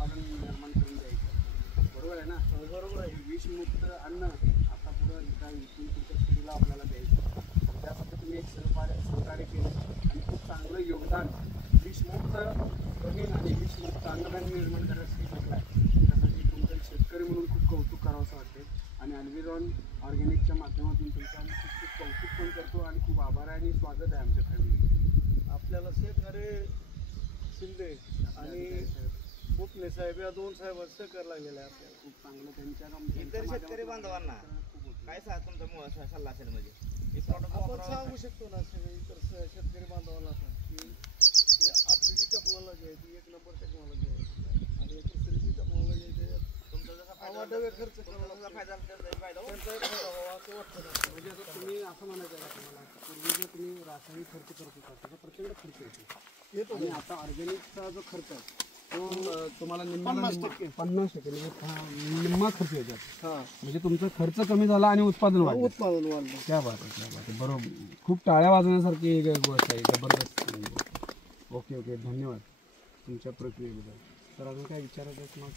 उत्पादन निर्माण करून द्यायचं, बरोबर आहे ना? बरोबर आहे. विषमुक्त अन्न आता पुढं इथून पुढच्या पिढीला आपल्याला द्यायचं. त्यासाठी तुम्ही एक सहकार्य केलं आणि खूप चांगलं योगदान विषमुक्त जमीन आणि विषमुक्त अन्नधान्य निर्माण करण्यासाठी घेतलं आहे. त्यासाठी तुमचं शेतकरी म्हणून खूप कौतुक करावंसं वाटते आणि अल्विरॉन ऑर्गॅनिकच्या माध्यमातून तुमचं आम्ही खूप खूप कौतुक पण करतो आणि खूप आभार आहे आणि स्वागत आहे आमच्या फॅमिली. आपल्याला शेतकरी शिंदे आणि उपने साहेब या दोन साहेबांचं सहकार्य लागलेलं आहे आपल्याला. खूप चांगलं त्यांच्या इतर शेतकरी बांधवांना काय तुमचा सल्ला असेल म्हणजे आपण सांगू शकतो ना सगळे इतर शेतकरी बांधवांना पण की आपली जी टेक्नॉलॉजी आहे ती एक नंबर टेक्नॉलॉजी आहे आणि एक दुसरी टेक्नॉलॉजी आहे त्याच्यात तुमचा जसा आवाडवे खर्च करावा फायदा त्यांचा फायदा व्हावा असं वाटतं ना. म्हणजे आता तुम्ही असं म्हणायचं आहे का तुम्हाला पूर्वी जे तुम्ही रासायनिक खर्च करत होता त्याचा प्रचंड खर्च येतो आणि आता ऑर्गॅनिकचा जो खर्च आहे तो तुम्हाला 50% म्हणजे निम्मा खर्च येतात. म्हणजे तुमचा खर्च कमी झाला आणि उत्पादन वाढलं. उत्पादन वाढलं. क्या बात आहे, क्या बात आहे. बरोबर, खूप टाळ्या वाजवण्यासारखी एक गोष्ट आहे, जबरदस्त. ओके ओके, धन्यवाद तुमच्या प्रक्रियेबद्दल. तर अजून काय विचारायचं तुम्हाला?